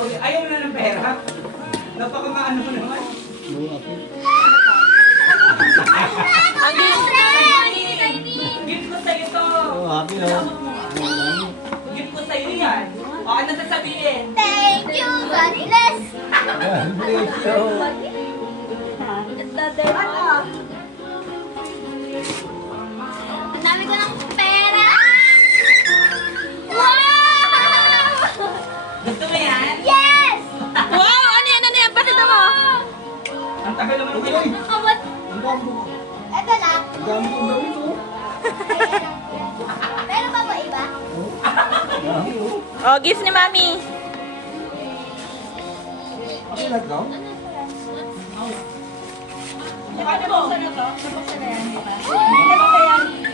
uli. Ayaw mo na ng pera? Napakamaano mo naman. Ang Gift ko sa'yo to. Happy na. Gift ko sa'yo yan. O, ano sasabihin? Thank you, God bless. Bless you. Ang dami ko ng pera. Wow! Gusto mo yan? Yes! Wow! Ano yan? Ano yan? Pakita mo! Ang tagal naman ng kayo. Nakawat. Ito lang. Ang dami kong damit oh. Pero pa ba iba? Dami oh. Oh, gift ni Mami. Okay lang daw? Ano mo?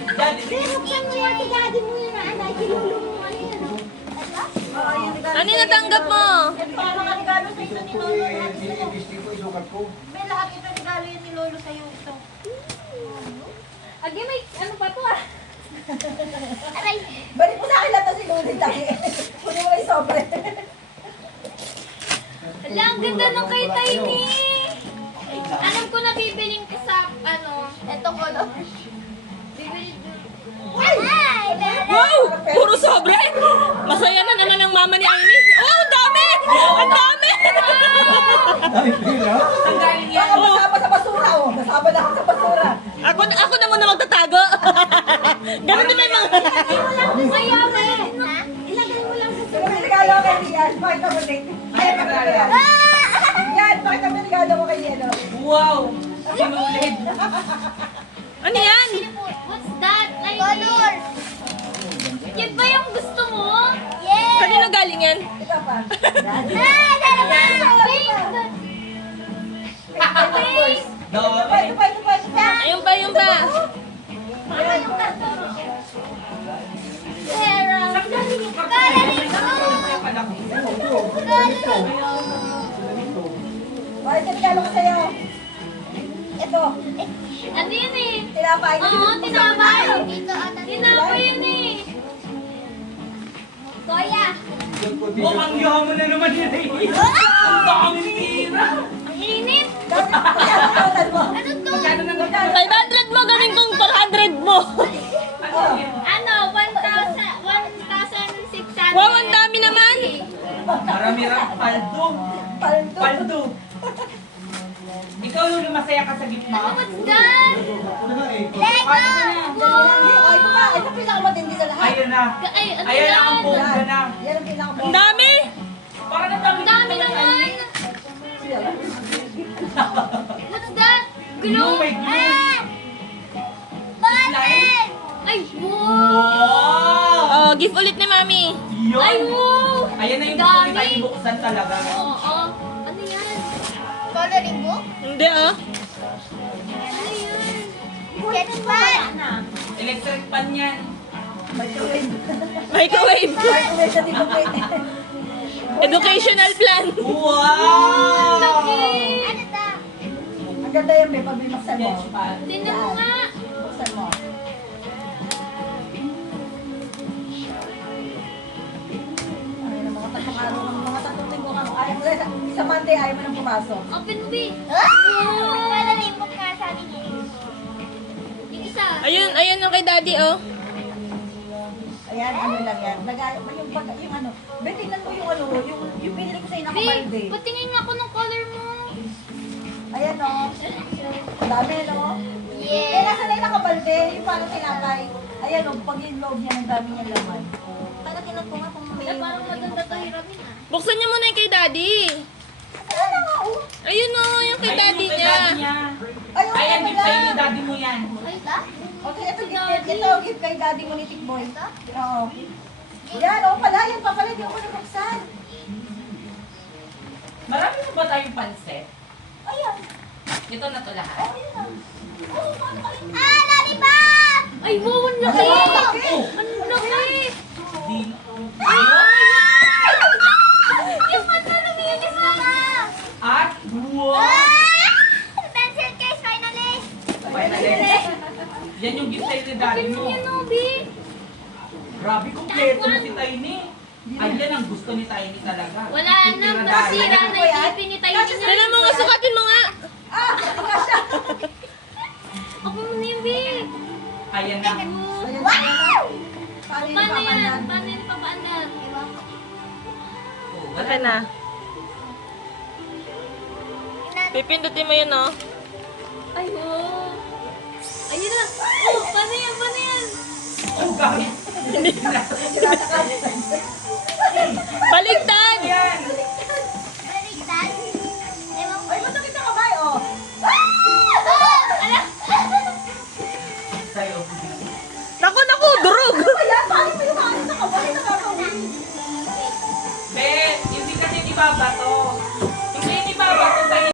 Daddy, Buksan mo yan, daddy mo yun. Ano, kilulong mo ano yan. Ano yung natanggap mo? Parang ang regalo sa ito ni Lolo. Gusto ko isukat ko. May lahat ito regalo yan ni Lolo sa'yo ito. Agi, may ano pa to ah. Aray. Balik mo sa akin lang ito si Lolo. Kunin mo yung sobre. Ala, ang ganda ng kay Tiny. Alam ko na bibiling ko sa ano. Ito ko no. Bibiling ko. Ay! Wow! Puro sobre! Masaya na naman ang mama ni Arnie. Oh, ang dami! Ang dami! Dami pera. ang galing yan. Baka masama sa basura oh. Masama na ako sa basura. Ako na muna magtatago. Ganun din may mga... Mayaman. Ha? Ilagay mo lang sa Sino may regalo ko kay Rian? Pakita mo din. Ay, pakita mo yan. Yan, pakita mo yung regalo mo kay Rian. Wow! Sinulid. Ano yan? What's that? Color. Yan ba yung gusto mo? Yes. Kanino galing yan? Ito pa. Ah, dalawa. Pink. Pink. Dami. Ito pa. Ayun ba, yun ba? Ano yung karton? Pero, coloring blue. Bakit yung regalo ko sa'yo? Ito. Ano yun eh? Tinapay. Oo, tinapay. Tinapay yun eh. Soya. Oh, ang yaman na naman yun eh. Ang dami tira. Ang init. Total mo. Ano to? Magkano na 500 mo, galing kong 400 mo. Ano? 1,600. Wow, ang dami naman. Marami-rami. Paldo. Paldo. Paldo. Ikaw Lulu, masaya ka sa gift mo? What's that? Ano na eh? Lego! Ay, ito pa. Ito pinakamatindi sa lahat. Ayun na. Ay, ano Ayan na ang yan? bongga na. Yan ang pinakamatindi. Ang dami. Parang ang dami Ang dami naman. What's that? Glue? Glue, may glue. Ah! Button! Ay, wow! Wow! Oh, gift ulit ni Mami. Yun! Ay, wow! Ayan na yung Dami. gusto tayo buksan talaga. Oo. Ano yan? Coloring book? Hindi ah. Ano yan? Sketchpad! Electric pan yan. Microwave. Microwave. Microwave sa tibukin. Educational plan. Wow! Ano ta? Ang ganda yan, may pag binuksan mo. Sketch pan. Tingnan mo nga. Buksan mo. Ay, ng mga tatlong araw, ng mga tatlong linggo ka. Ayaw mo lang, sa Monday, ayaw mo nang pumasok. Open mo, B. Coloring book nga sabi niya. Yung isa. Ayun, ayun yung kay Daddy oh. Ayan, ano lang yan. Yung ano. Ben, tingnan mo yung ano, yung pinili ko sa'yo na B, kapalde. patingin nga ako ng color mo. Ayan o. Dami no? Eh, Yeah. nasa na yung nakabalde, yung parang tinapay. Ayan o, pag yung loob niya, ang dami niya laman. Para tinan ko nga kung may... Parang maganda to hiramin ah. Buksan niyo muna yung kay Daddy. Ayan na nga oh. Ayun oh, yung kay Ayun Daddy yung kay niya. daddy niya. Ayun, Ayan, ano gift sa'yo ni lang. daddy mo yan. Ay, ta? Okay, ito gift kay daddy mo ni Tikboy. Oo. Yan o, pala, yan pa pala, di ako nabuksan. Marami na ba tayong pansit? Ayan. Ito na to lahat. Ah, lollipop! Ay, wow, ang laki! Oh! Ang laki! Di. Yung ano, luminis na nga! At, wow! Ah! Pencil case, finally! Finally. Yan yung gift sa'yo ni daddy Open mo. mo yun, Obi! Grabe, kompleto na si Tiny. Ayan ang gusto ni Tiny talaga. Wala na, nasira na yung ipin ni Tiny niya. Tignan mo nga, sukatin mo nga. Ah, tingnan siya. Ako muna yung big. Ayan na. Ayan, wow! Paano yung Paano yan? papanan? Paano yung papaandar? Oh, wala Okay na. Pipindutin mo yun, no? Ay, oh. Ayun na. Oh, paano yan? Paano yan? Oh, gamit. Sila ka. Baligtad!